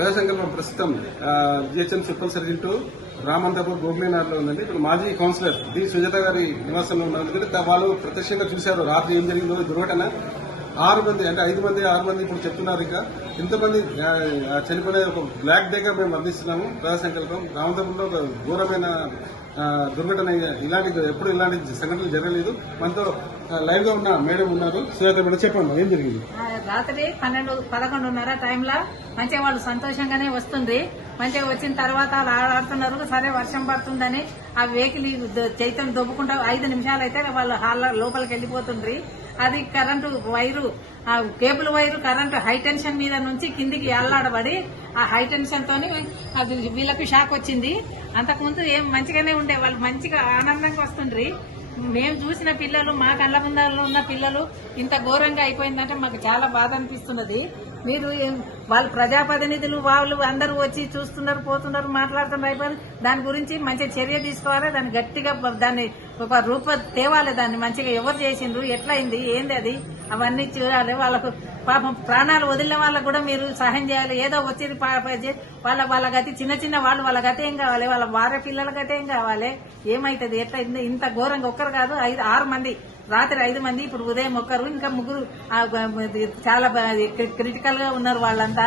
ప్రజా సంకల్పం ప్రస్తుతం GHM super surgeon to Ramanthapur గోగ్లీనార్లో ఉందండి. ఇప్పుడు మాజీ కౌన్సిలర్ డి. సుజాత గారి నివాసంలో ఉన్నారు ఎందుకంటే వాళ్ళు ప్రత్యక్షంగా చూశారు. రాత్రి ఏం జరిగిందో దుర్ఘటన. ఆరు మంది అంటే ఐదు మంది ఆరు మంది ఇప్పుడు చెప్తున్నారు ఇంకా. ఇంతమంది చనిపోయిన ఒక బ్లాక్ డేగా మేము అందిస్తున్నాము ప్రజా సంకల్పం. రామంతపూర్లో ఒక ఘోరమైన దుర్ఘటన ఇలాంటి ఎప్పుడు ఇలాంటి సంఘటనలు జరగలేదు. మనతో లైవ్గా ఉన్న మేడం ఉన్నారు. సుజాత మేడం చెప్పండి ఏం జరిగింది? రాత్రి పన్నెండు పదకొండున్నర టైంలో మంచిగా వాళ్ళు సంతోషంగానే వస్తుంది. మంచిగా వచ్చిన తర్వాత వాళ్ళు ఆడుతున్నారు. సరే వర్షం పడుతుందని ఆ వెహికల్ చైతం దొబ్బుకుంటా ఐదు నిమిషాలు అయితే వాళ్ళు హాల్ లోపలికి వెళ్ళిపోతుండ్రి. అది కరెంటు వైరు ఆ cable wire current high tension మీద నుంచి కిందికి అల్లాడబడి ఆ హై టెన్షన్ తోని అది వీళ్ళకు షాక్ వచ్చింది. అంతకుముందు ఏం మంచిగానే ఉండే వాళ్ళు మంచిగా ఆనందంగా వస్తుండ్రి. మేము చూసిన పిల్లలు మా కళ్ళ ముందర ఉన్న పిల్లలు ఇంత ఘోరంగా అయిపోయిందంటే మాకు చాలా బాధ అనిపిస్తున్నది. మీరు వాళ్ళు ప్రజాప్రతినిధులు వాళ్ళు అందరూ వచ్చి చూస్తున్నారు పోతున్నారు మాట్లాడుతున్నారు అయిపోయి దాని గురించి మంచి చర్య తీసుకోవాలి. దాన్ని గట్టిగా దాన్ని ఒక రూప తేవాలి. దాన్ని మంచిగా ఎవరు చేసిండ్రు? ఎట్లయింది? ఏంది అది? అవన్నీ చూడాలి. వాళ్ళకు పాపం ప్రాణాలు వదిలిన వాళ్ళకు కూడా మీరు సహాయం చేయాలి. ఏదో వచ్చేది పా- వాళ్ళ వాళ్ళ గతి చిన్న చిన్న వాళ్ళు వాళ్ళ గతి ఏం కావాలి? వాళ్ళ భార్య పిల్లల గతి ఏం కావాలి? ఏమైతుంది? ఎట్లా ఇంత ఘోరంగా ఒక్కరు కాదు ఐదు ఆరు మంది రాత్రి ఐదు మంది ఇప్పుడు ఉదయం ఒకరు ఇంకా ముగ్గురు ఆ, చాలా క్రిటికల్గా ఉన్నారు వాళ్ళంతా.